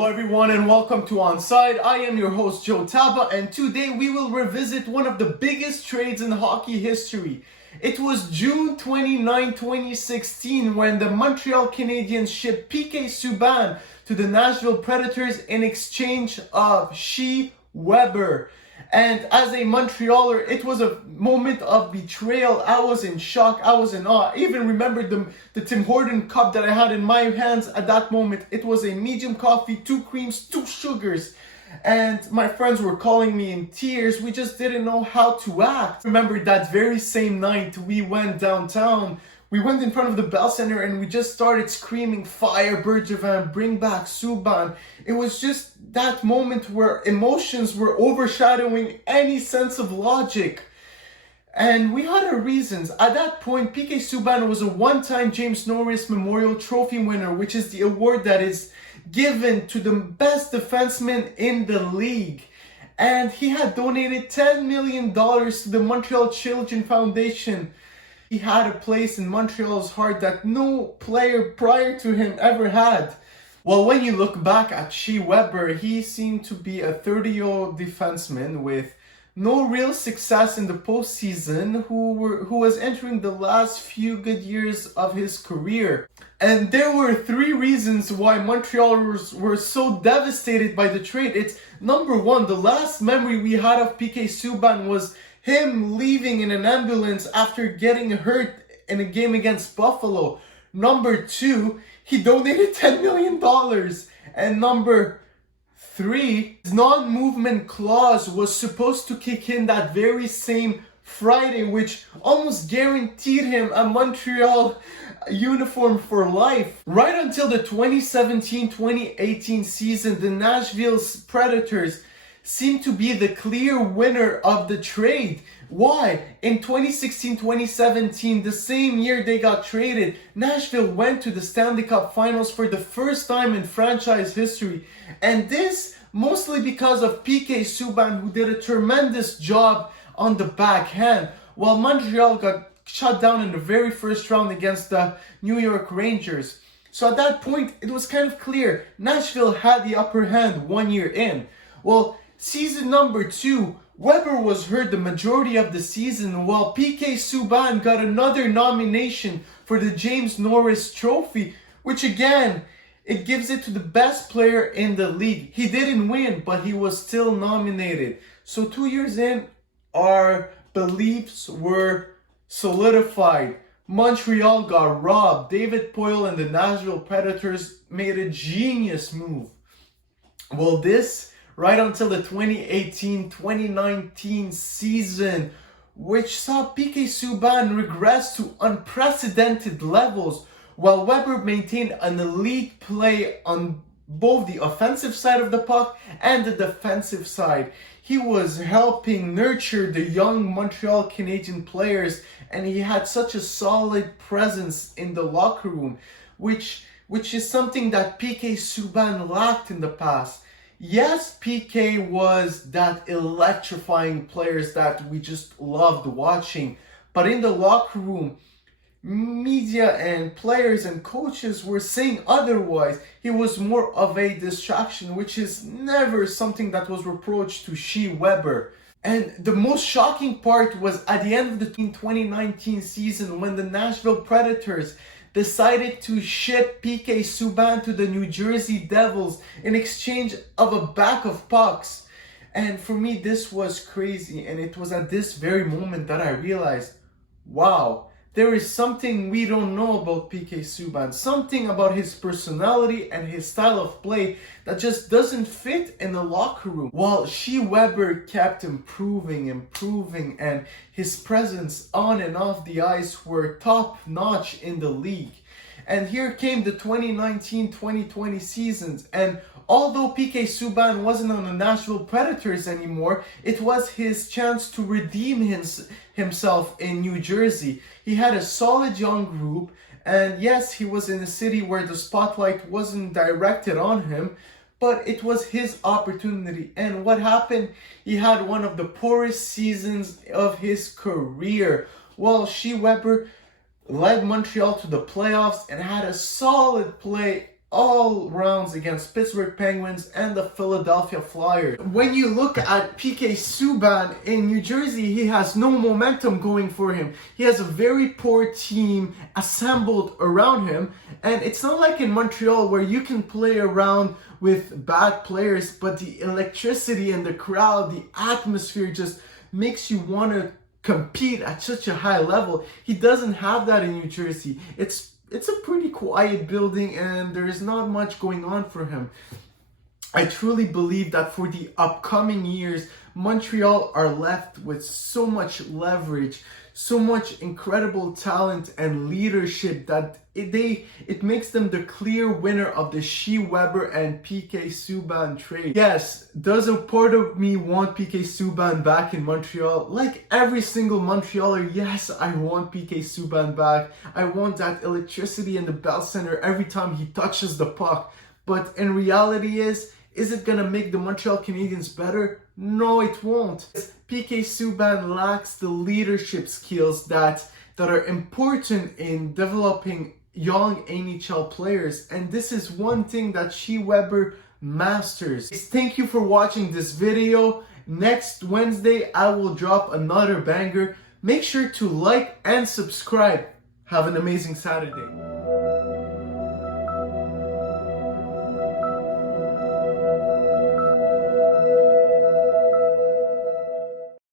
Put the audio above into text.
Hello everyone and welcome to ONSIDE. I am your host Joe Taba, and today we will revisit one of the biggest trades in hockey history. It was June 29, 2016 when the Montreal Canadiens shipped P.K Subban to the Nashville Predators in exchange of Shea Weber. And as a Montrealer, it was a moment of betrayal. I was in shock. I was in awe. I even remembered the Tim Horton cup that I had in my hands at that moment. It was a medium coffee, 2 creams, 2 sugars. And my friends were calling me in tears. We just didn't know how to act. Remember that very same night we went downtown. We went in front of the Bell Center and we just started screaming, "Fire Bergevin, bring back Subban." It was just that moment where emotions were overshadowing any sense of logic. And we had our reasons. At that point, P.K Subban was a one-time James Norris Memorial Trophy winner, which is the award that is given to the best defenseman in the league. And he had donated $10 million to the Montreal Children Foundation. He had a place in Montreal's heart that no player prior to him ever had. Well, when you look back at Shea Weber, he seemed to be a 30-year-old defenseman with no real success in the postseason who was entering the last few good years of his career. And there were 3 reasons why Montrealers were so devastated by the trade. It's number 1, the last memory we had of P.K Subban was him leaving in an ambulance after getting hurt in a game against Buffalo. Number 2, he donated $10 million. And number 3, his non-movement clause was supposed to kick in that very same Friday, which almost guaranteed him a Montreal uniform for life. Right until the 2017-2018 season, the Nashville Predators seemed to be the clear winner of the trade. Why? In 2016-2017, the same year they got traded, Nashville went to the Stanley Cup Finals for the first time in franchise history. And this mostly because of P.K Subban, who did a tremendous job on the backhand, while Montreal got shut down in the very first round against the New York Rangers. So at that point, it was kind of clear Nashville had the upper hand 1 year in. Well, season number 2, Weber was hurt the majority of the season, while P.K Subban got another nomination for the James Norris Trophy, which again, it gives it to the best player in the league. He didn't win, but he was still nominated. So 2 years in, our beliefs were solidified. Montreal got robbed. David Poile and the Nashville Predators made a genius move. Well, this right until the 2018-2019 season, which saw P.K Subban regress to unprecedented levels, while Weber maintained an elite play on both the offensive side of the puck and the defensive side. He was helping nurture the young Montreal Canadiens players, and he had such a solid presence in the locker room, which is something that P.K Subban lacked in the past. Yes, P.K was that electrifying players that we just loved watching, but in the locker room, media and players and coaches were saying otherwise. He was more of a distraction, which is never something that was reproached to Shea Weber. And the most shocking part was at the end of the 2019 season when the Nashville Predators decided to ship P.K Subban to the New Jersey Devils in exchange of a bag of pucks. And for me, this was crazy. And it was at this very moment that I realized, wow, there is something we don't know about P.K Subban. Something about his personality and his style of play that just doesn't fit in the locker room. While Shea Weber kept improving, and his presence on and off the ice were top-notch in the league. And here came the 2019-2020 seasons, and although P.K Subban wasn't on the Nashville Predators anymore, it was his chance to redeem himself in New Jersey. He had a solid young group, and yes, he was in a city where the spotlight wasn't directed on him, but it was his opportunity. And what happened? He had one of the poorest seasons of his career, while Shea Weber led Montreal to the playoffs and had a solid play all rounds against Pittsburgh Penguins and the Philadelphia Flyers. When you look at P.K Subban in New Jersey, he has no momentum going for him. He has a very poor team assembled around him, and it's not like in Montreal where you can play around with bad players, but the electricity and the crowd, the atmosphere just makes you want to compete at such a high level. He doesn't have that in New Jersey. It's a pretty quiet building and there is not much going on for him. I truly believe that for the upcoming years, Montreal are left with so much leverage, so much incredible talent and leadership that it makes them the clear winner of the Shea Weber and P.K Subban trade. Yes, does a part of me want P.K Subban back in Montreal? Like every single Montrealer, yes, I want P.K Subban back. I want that electricity in the Bell Center every time he touches the puck. But in reality is it gonna make the Montreal Canadiens better? No, it won't. P.K Subban lacks the leadership skills that are important in developing young NHL players, and this is one thing that Shea Weber masters. Thank you for watching this video. Next Wednesday, I will drop another banger. Make sure to like and subscribe. Have an amazing Saturday.